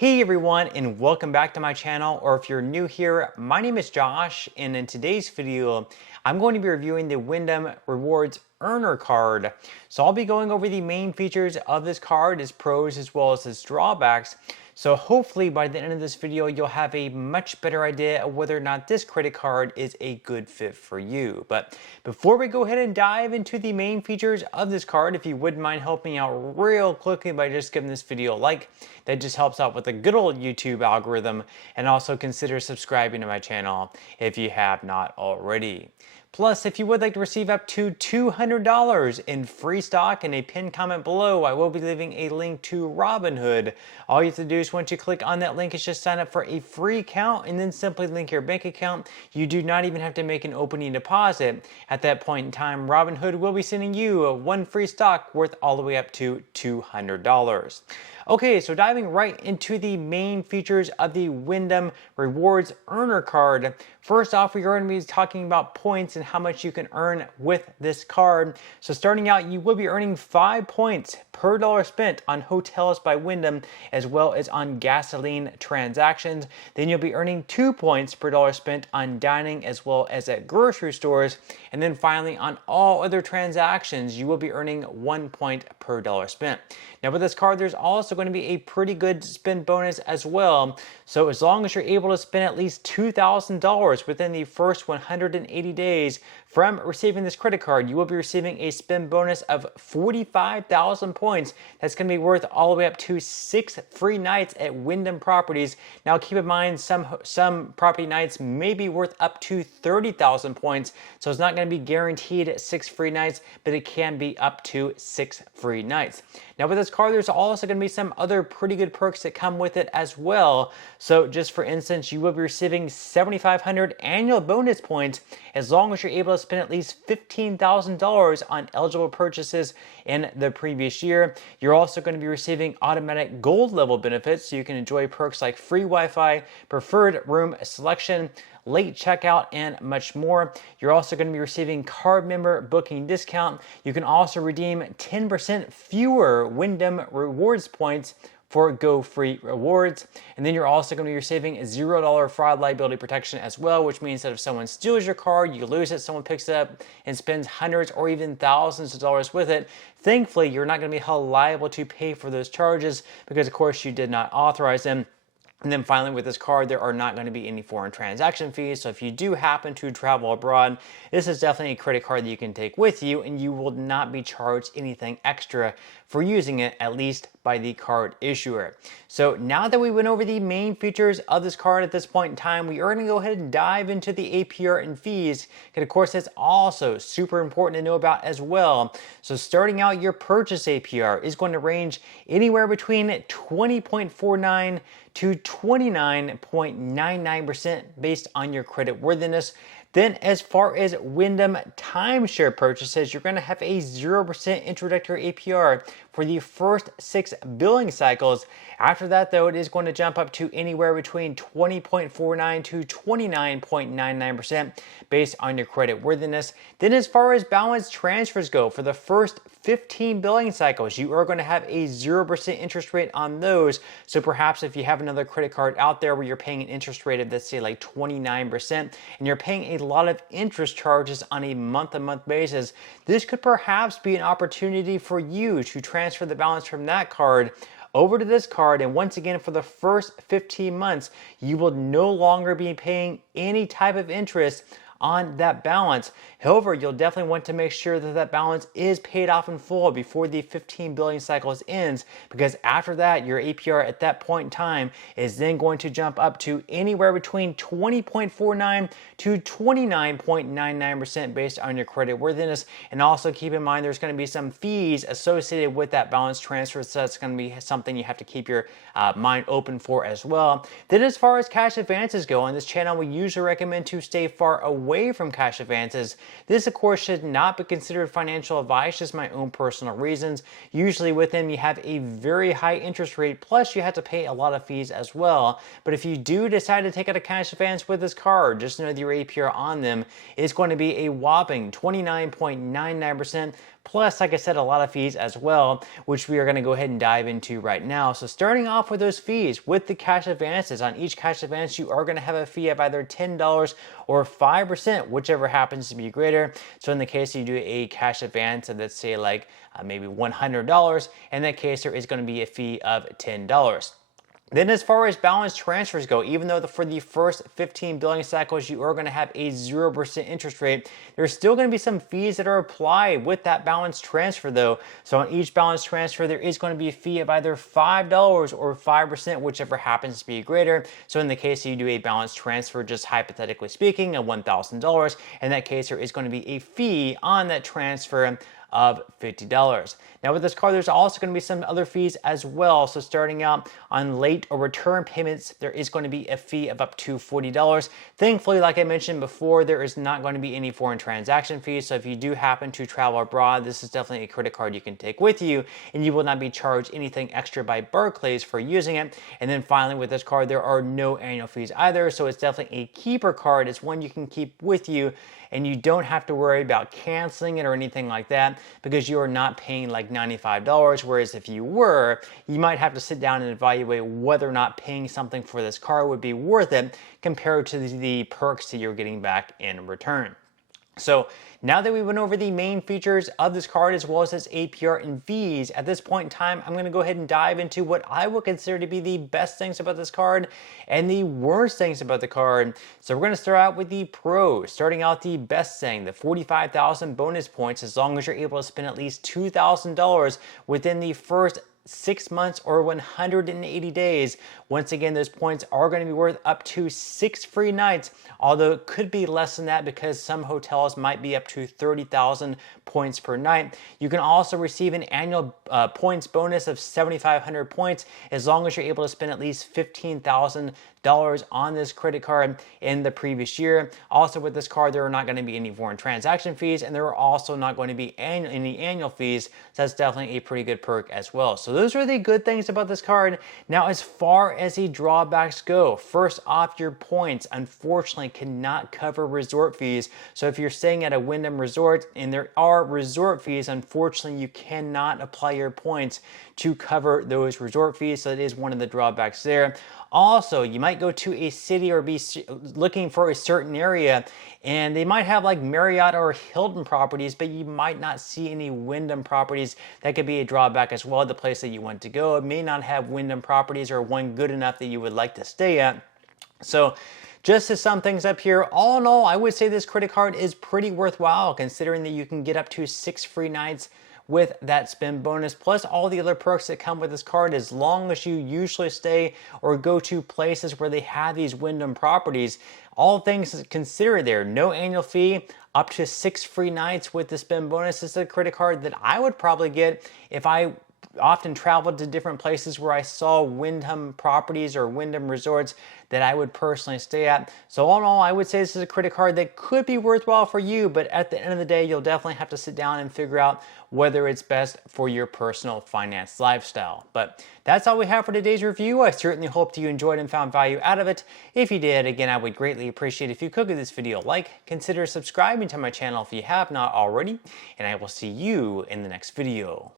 Hey everyone, and welcome back to my channel, or if you're new here, my name is Josh, and in today's video, I'm going to be reviewing the Wyndham Rewards Earner Card. So I'll be going over the main features of this card, its pros as well as its drawbacks. So hopefully by the end of this video, you'll have a much better idea of whether or not this credit card is a good fit for you. But before we go ahead and dive into the main features of this card, if you wouldn't mind helping out real quickly by just giving this video a like, that just helps out with the good old YouTube algorithm, and also consider subscribing to my channel if you have not already. Plus, if you would like to receive up to $200 in free stock, in a pinned comment below, I will be leaving a link to Robinhood. All you have to do is once you click on that link is just sign up for a free account and then simply link your bank account. You do not even have to make an opening deposit. At that point in time, Robinhood will be sending you one free stock worth all the way up to $200. Okay, so diving right into the main features of the Wyndham Rewards Earner Card. First off, we're going to be talking about points and how much you can earn with this card. So starting out, you will be earning 5 points per dollar spent on hotels by Wyndham, as well as on gasoline transactions. Then you'll be earning 2 points per dollar spent on dining, as well as at grocery stores. And then finally, on all other transactions, you will be earning 1 point per dollar spent. Now with this card, there's also going to be a pretty good spend bonus as well. So as long as you're able to spend at least $2,000 within the first 180 days from receiving this credit card, you will be receiving a spend bonus of 45,000 points. That's going to be worth all the way up to 6 free nights at Wyndham properties. Now keep in mind, some property nights may be worth up to 30,000 points. So it's not going to be guaranteed 6 free nights, but it can be up to 6 free nights. Now with this card, there's also going to be some other pretty good perks that come with it as well. So just for instance, you will be receiving 7,500 annual bonus points as long as you're able to spend at least $15,000 on eligible purchases in the previous year. You're also going to be receiving automatic gold level benefits, so you can enjoy perks like free Wi-Fi, preferred room selection, late checkout, and much more. You're also going to be receiving card member booking discount. You can also redeem 10% fewer Wyndham Rewards points for Go Free Rewards. And then you're also going to be receiving $0 fraud liability protection as well, which means that if someone steals your card, you lose it, someone picks it up and spends hundreds or even thousands of dollars with it, thankfully, you're not going to be held liable to pay for those charges because, of course, you did not authorize them. And then finally, with this card, there are not going to be any foreign transaction fees. So if you do happen to travel abroad, this is definitely a credit card that you can take with you, and you will not be charged anything extra for using it, at least by the card issuer. So now that we went over the main features of this card at this point in time, we are going to go ahead and dive into the APR and fees. And of course, that's also super important to know about as well. So starting out, your purchase APR is going to range anywhere between 20.49 to 29.99% based on your credit worthiness. Then as far as Wyndham timeshare purchases, you're going to have a 0% introductory APR for the first 6 billing cycles. After that, though, it is going to jump up to anywhere between 20.49 to 29.99% based on your credit worthiness. Then as far as balance transfers go, for the first 15 billing cycles, you are going to have a 0% interest rate on those. So perhaps if you have another credit card out there where you're paying an interest rate of, let's say, like 29%, and you're paying a lot of interest charges on a month-to-month basis, this could perhaps be an opportunity for you to transfer the balance from that card over to this card. And once again, for the first 15 months, you will no longer be paying any type of interest on that balance. However, you'll definitely want to make sure that that balance is paid off in full before the 15 billing cycles ends, because after that, your APR at that point in time is then going to jump up to anywhere between 20.49 to 29.99% based on your credit worthiness. And also keep in mind, there's going to be some fees associated with that balance transfer, so that's going to be something you have to keep your mind open for as well. Then as far as cash advances go, on this channel, we usually recommend to stay far away from cash advances. This, of course, should not be considered financial advice, just my own personal reasons. Usually with them, you have a very high interest rate, plus you have to pay a lot of fees as well. But if you do decide to take out a cash advance with this card, just know that your APR on them is going to be a whopping 29.99%, Plus, like I said, a lot of fees as well, which we are going to go ahead and dive into right now. So starting off with those fees, with the cash advances, on each cash advance, you are going to have a fee of either $10 or 5%, whichever happens to be greater. So in the case you do a cash advance of, let's say, like maybe $100, in that case, there is going to be a fee of $10. Then as far as balance transfers go, even though for the first 15 billing cycles you are going to have a 0% interest rate, there's still going to be some fees that are applied with that balance transfer though. So on each balance transfer, there is going to be a fee of either $5 or 5%, whichever happens to be greater. So in the case you do a balance transfer, just hypothetically speaking, of $1,000, in that case there is going to be a fee on that transfer of $50. Now with this card, there's also going to be some other fees as well. So starting out on late or return payments, there is going to be a fee of up to $40. Thankfully, like I mentioned before, there is not going to be any foreign transaction fees. So if you do happen to travel abroad, this is definitely a credit card you can take with you, and you will not be charged anything extra by Barclays for using it. And then finally with this card, there are no annual fees either. So it's definitely a keeper card. It's one you can keep with you, and you don't have to worry about canceling it or anything like that, because you are not paying like $95, whereas if you were, you might have to sit down and evaluate whether or not paying something for this card would be worth it compared to the perks that you're getting back in return. So now that we went over the main features of this card as well as its APR and fees, at this point in time, I'm going to go ahead and dive into what I would consider to be the best things about this card and the worst things about the card. So we're going to start out with the pros. Starting out, the best thing, the 45,000 bonus points, as long as you're able to spend at least $2,000 within the first 6 months or 180 days. Once again, those points are going to be worth up to 6 free nights, although it could be less than that because some hotels might be up to 30,000 points per night. You can also receive an annual points bonus of 7,500 points as long as you're able to spend at least $15,000 on this credit card in the previous year. Also with this card, there are not going to be any foreign transaction fees, and there are also not going to be any annual fees. So that's definitely a pretty good perk as well. So those are the good things about this card. Now, as far as the drawbacks go, first off, your points unfortunately cannot cover resort fees. So if you're staying at a Wyndham Resort and there are resort fees, unfortunately you cannot apply your points to cover those resort fees. So it is one of the drawbacks there. Also, you might go to a city or be looking for a certain area, and they might have like Marriott or Hilton properties, but you might not see any Wyndham properties. That could be a drawback as well. The place that you want to go, it may not have Wyndham properties or one good enough that you would like to stay at. So just to sum things up here, all in all, I would say this credit card is pretty worthwhile, considering that you can get up to 6 free nights with that spend bonus, plus all the other perks that come with this card, as long as you usually stay or go to places where they have these Wyndham properties. All things considered there, no annual fee, up to 6 free nights with the spend bonus. This is a credit card that I would probably get if I often traveled to different places where I saw Wyndham properties or Wyndham resorts that I would personally stay at. So all in all, I would say this is a credit card that could be worthwhile for you, but at the end of the day, you'll definitely have to sit down and figure out whether it's best for your personal finance lifestyle. But that's all we have for today's review. I certainly hope you enjoyed and found value out of it. If you did, again, I would greatly appreciate if you could give this video a like, consider subscribing to my channel if you have not already, and I will see you in the next video.